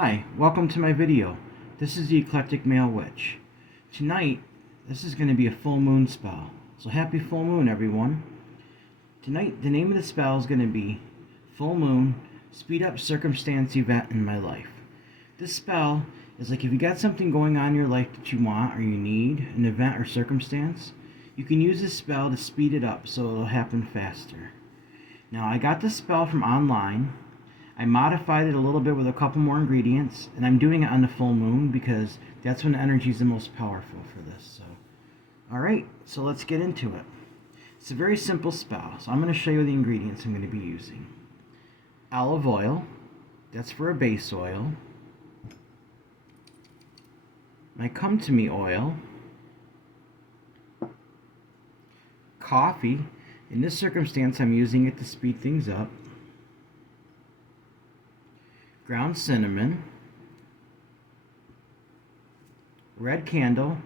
Hi, welcome to my video. This is the Eclectic Male Witch. Tonight, this is going to be a full moon spell. So happy full moon, everyone. Tonight, the name of the spell is going to be Full Moon, Speed Up Circumstance Event in My Life. This spell is like if you got something going on in your life that you want or you need, an event or circumstance, you can use this spell to speed it up so it'll happen faster. Now, I got this spell from online. I modified it a little bit with a couple more ingredients, and I'm doing it on the full moon because that's when the energy is the most powerful for this. Alright, so let's get into it. It's a very simple spell, so I'm going to show you the ingredients I'm going to be using. Olive oil, that's for a base oil. My Come To Me oil. Coffee, in this circumstance I'm using it to speed things up. Ground cinnamon, red candle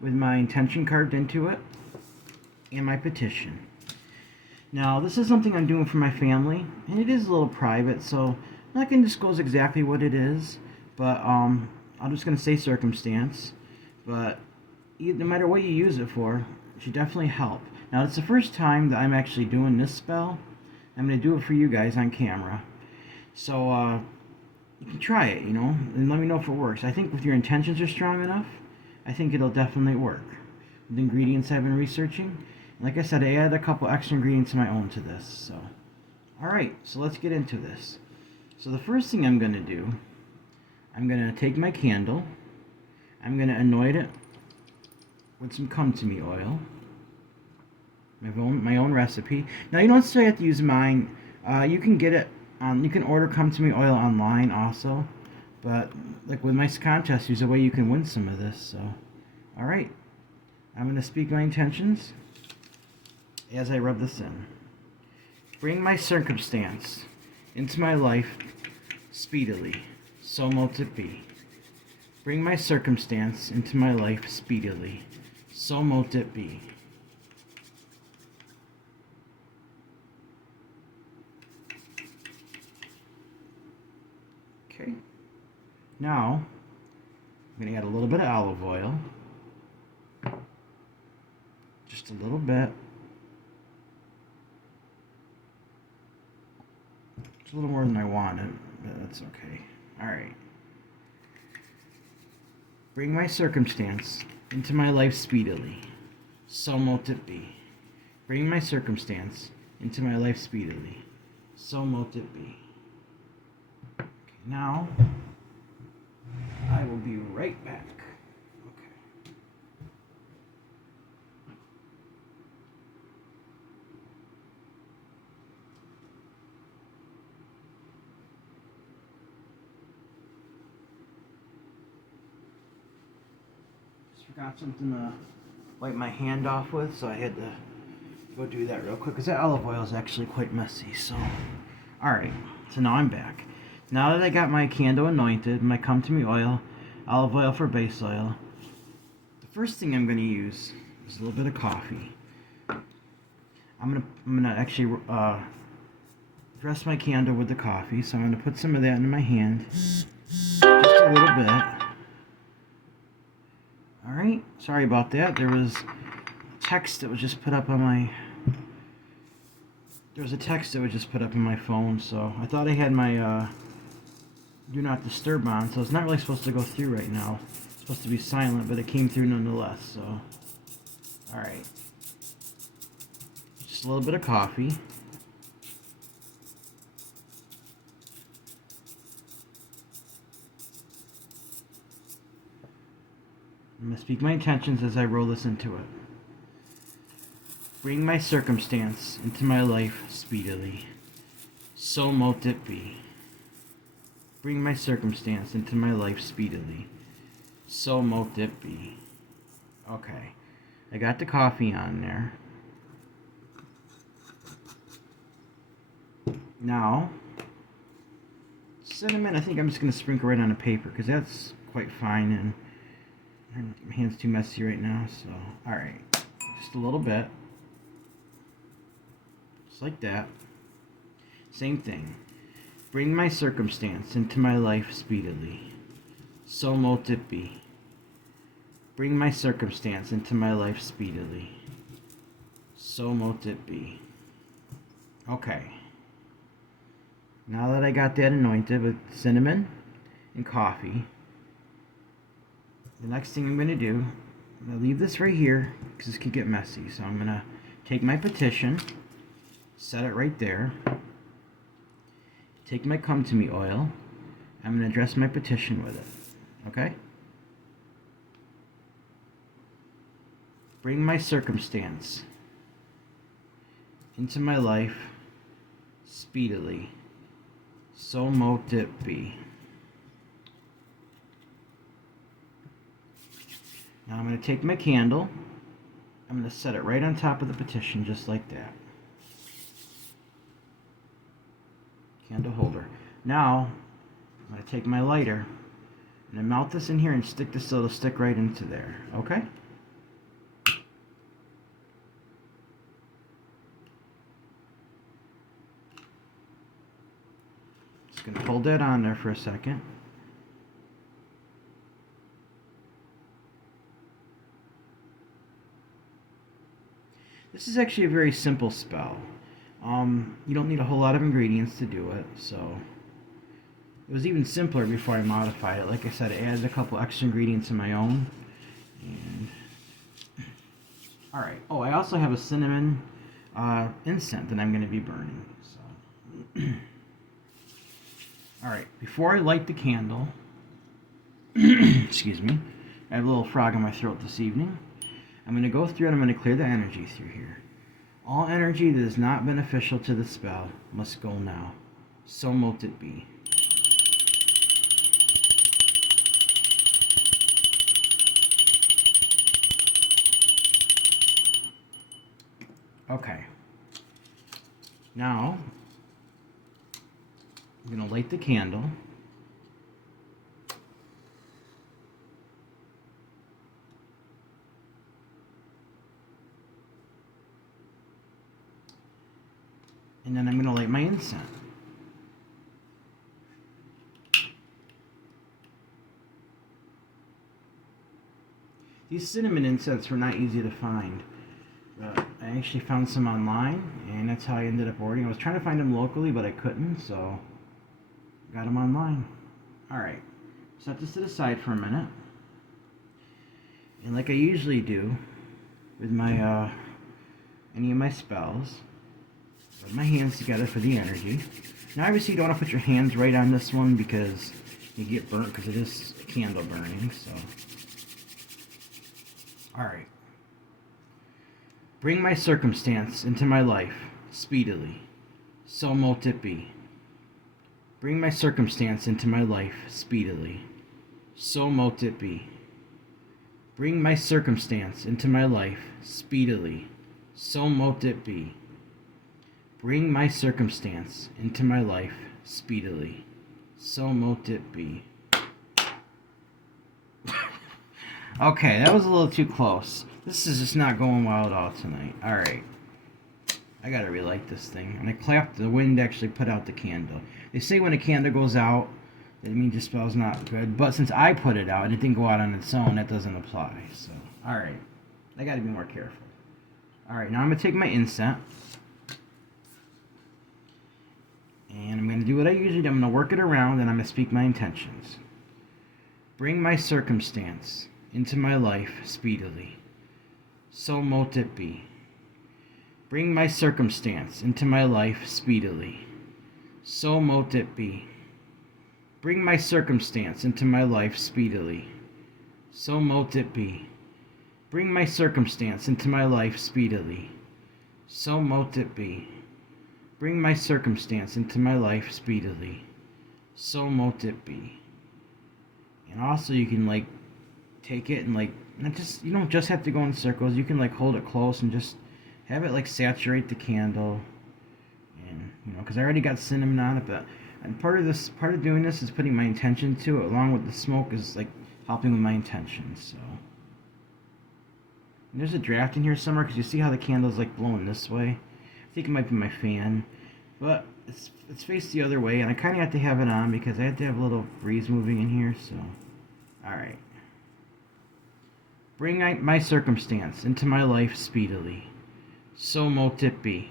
with my intention carved into it, and my petition. Now, this is something I'm doing for my family, and it is a little private, so I'm not going to disclose exactly what it is, but I'm just going to say circumstance. But no matter what you use it for, it should definitely help. Now, it's the first time that I'm actually doing this spell. I'm going to do it for you guys on camera. So, you can try it, and let me know if it works. I think if your intentions are strong enough, I think it'll definitely work. The ingredients I've been researching. Like I said, I added a couple extra ingredients of my own to this. So, alright, so let's get into this. So the first thing I'm going to do, I'm going to take my candle. I'm going to anoint it with some Come To Me oil. My own recipe. Now, you don't necessarily have to use mine. You can get it. You can order Come To Me oil online also, but like with my contest, there's a way you can win some of this. So, all right, I'm going to speak my intentions as I rub this in. Bring my circumstance into my life speedily, so mote it be. Bring my circumstance into my life speedily, so mote it be. Okay, now I'm going to add a little bit of olive oil, just a little bit. It's a little more than I wanted, but that's okay. Alright. Bring my circumstance into my life speedily, so mote it be. Bring my circumstance into my life speedily, so mote it be. Now, I will be right back. Okay. Just forgot something to wipe my hand off with, so I had to go do that real quick, because that olive oil is actually quite messy, so. Alright, so now I'm back. Now that I got my candle anointed, my Come To Me oil, olive oil for base oil, the first thing I'm going to use is a little bit of coffee. I'm gonna actually dress my candle with the coffee, so I'm going to put some of that in my hand, just a little bit. Alright, sorry about that. There was text that was just put up on my... There was a text that was just put up on my phone, so I thought I had my Do Not Disturb on, so it's not really supposed to go through right now. It's supposed to be silent, but it came through nonetheless, so... Alright. Just a little bit of coffee. I'm going to speak my intentions as I roll this into it. Bring my circumstance into my life speedily, so mote it be. Bring my circumstance into my life speedily, so mote it be. Okay, I got the coffee on there. Now, cinnamon, I think I'm just going to sprinkle right on the paper, because that's quite fine, and my hand's too messy right now, so, alright, just a little bit. Just like that. Same thing. Bring my circumstance into my life speedily. So mote it be. Bring my circumstance into my life speedily. So mote it be. Okay. Now that I got that anointed with cinnamon and coffee, the next thing I'm going to do, I'm going to leave this right here because this could get messy. So I'm going to take my petition, set it right there, take my come to me oil, I'm going to address my petition with it. Okay? Bring my circumstance into my life speedily. So mote it be. Now I'm going to take my candle. I'm going to set it right on top of the petition just like that. Candle holder. Now I'm going to take my lighter and then mount this in here and stick this so it'll stick right into there. Okay? Just going to hold that on there for a second. This is actually a very simple spell. You don't need a whole lot of ingredients to do it, so it was even simpler before I modified it. Like I said, I added a couple extra ingredients of my own. And all right. Oh, I also have a cinnamon incense that I'm going to be burning. So, all right. Before I light the candle, excuse me, I have a little frog in my throat this evening. I'm going to go through and I'm going to clear the energy through here. All energy that is not beneficial to the spell must go now. So mote it be. Okay. Now, I'm going to light the candle. And then I'm going to light my incense. These cinnamon incense were not easy to find. But I actually found some online, and that's how I ended up ordering. I was trying to find them locally, but I couldn't, so got them online. Alright, set this to the side for a minute. And like I usually do with my any of my spells, put my hands together for the energy. Now obviously you don't want to put your hands right on this one because you get burnt because it is candle burning, so. Alright. Bring my circumstance into my life speedily. So mote it be. Bring my circumstance into my life speedily. So mote it be. Bring my circumstance into my life speedily. So mote it be. Bring my circumstance into my life speedily. So mote it be. Okay, that was a little too close. This is just not going well at all tonight. Alright. I gotta relight this thing. And I clapped, the wind actually put out the candle. They say when a candle goes out, that means your spell's not good. But since I put it out and it didn't go out on its own, that doesn't apply. So, alright. I gotta be more careful. Alright, now I'm gonna take my incense. And I'm going to do what I usually do. I'm going to work it around and I'm going to speak my intentions. Bring my circumstance into my life speedily. So mote it be. Bring my circumstance into my life speedily. So mote it be. Bring my circumstance into my life speedily. So mote it be. Bring my circumstance into my life speedily. So mote it be. Bring my circumstance into my life speedily. So mote it be. And also you can like take it and like not just, you don't just have to go in circles. You can like hold it close and just have it like saturate the candle. And you know, because I already got cinnamon on it, but and part of doing this is putting my intention to it along with the smoke is like helping with my intentions. So and there's a draft in here somewhere because you see how the candle's like blowing this way. I think it might be my fan, but it's faced the other way, and I kind of have to have it on because I have to have a little breeze moving in here. So, all right. Bring my circumstance into my life speedily. So mote it be.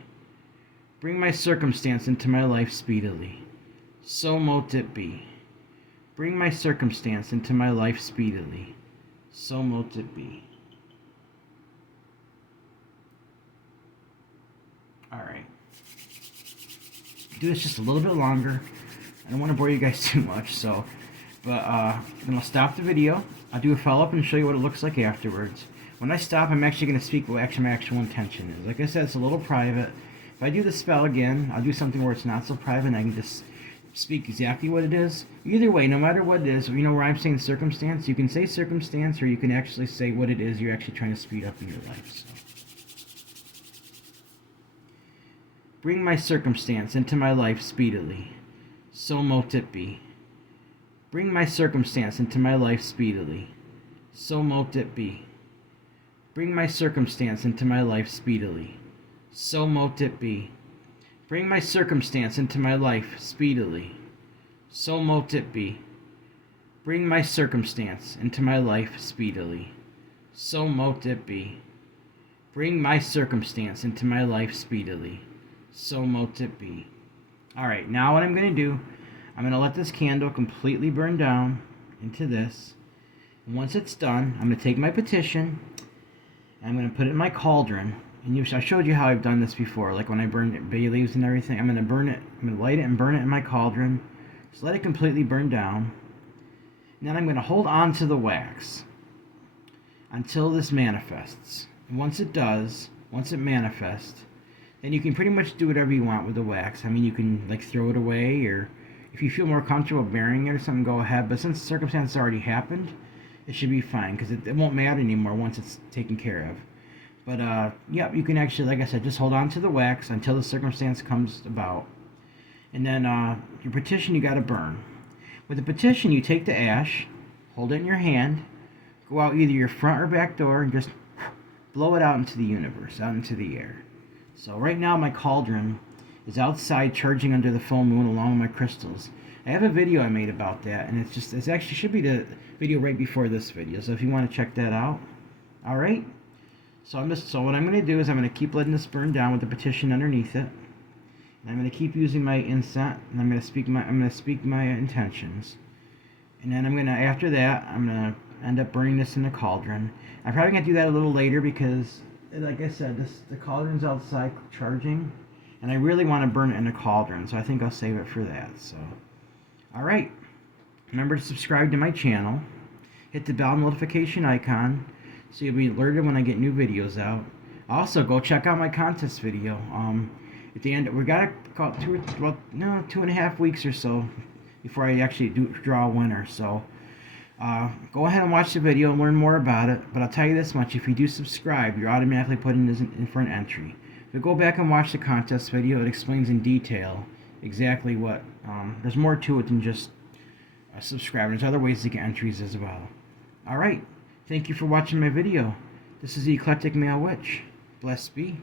Bring my circumstance into my life speedily. So mote it be. Bring my circumstance into my life speedily. So mote it be. Alright. Do this just a little bit longer. I don't want to bore you guys too much, so. But then I'll stop the video. I'll do a follow-up and show you what it looks like afterwards. When I stop, I'm actually going to speak what my actual intention is. Like I said, it's a little private. If I do the spell again, I'll do something where it's not so private and I can just speak exactly what it is. Either way, no matter what it is, you know where I'm saying circumstance, you can say circumstance or you can actually say what it is you're actually trying to speed up in your life. So. Bring my circumstance into my life speedily. So mote it be. Bring my circumstance into my life speedily. So mote it be. Bring my circumstance into my life speedily. So mote it be. Bring my circumstance into my life speedily. So mote it be. Bring my circumstance into my life speedily. So mote it be. Bring my circumstance into my life speedily. So mote it be. Alright, now what I'm going to do, I'm going to let this candle completely burn down into this. And once it's done, I'm going to take my petition, and I'm going to put it in my cauldron. And I showed you how I've done this before, like when I burned bay leaves and everything. I'm going to burn it, I'm going to light it and burn it in my cauldron. Just let it completely burn down. And then I'm going to hold on to the wax until this manifests. And once it does, once it manifests, then you can pretty much do whatever you want with the wax. I mean, you can like throw it away, or if you feel more comfortable burying it or something, go ahead. But since the circumstance already happened, it should be fine because it won't matter anymore once it's taken care of. But yep, you can actually, like I said, just hold on to the wax until the circumstance comes about. And then your petition you got to burn. With the petition, you take the ash, hold it in your hand, go out either your front or back door, and just blow it out into the universe, out into the air. So right now my cauldron is outside charging under the full moon along with my crystals. I have a video I made about that, and it's actually should be the video right before this video. So if you want to check that out, all right. So what I'm going to do is I'm going to keep letting this burn down with the petition underneath it, and I'm going to keep using my incense, and I'm going to speak my intentions, and then after that I'm going to end up burning this in the cauldron. I'm probably going to do that a little later because, like I said, the cauldron's outside charging, and I really want to burn it in the cauldron, so I think I'll save it for that. So, all right. Remember to subscribe to my channel. Hit the bell notification icon so you'll be alerted when I get new videos out. Also, go check out my contest video. At the end, we got about 2.5 weeks or so before I actually draw a winner. So, go ahead and watch the video and learn more about it. But I'll tell you this much: if you do subscribe, you're automatically put in for an entry. If you go back and watch the contest video, it explains in detail exactly what. There's more to it than just subscribe. There's other ways to get entries as well. All right. Thank you for watching my video. This is the Eclectic Male Witch. Blessed be.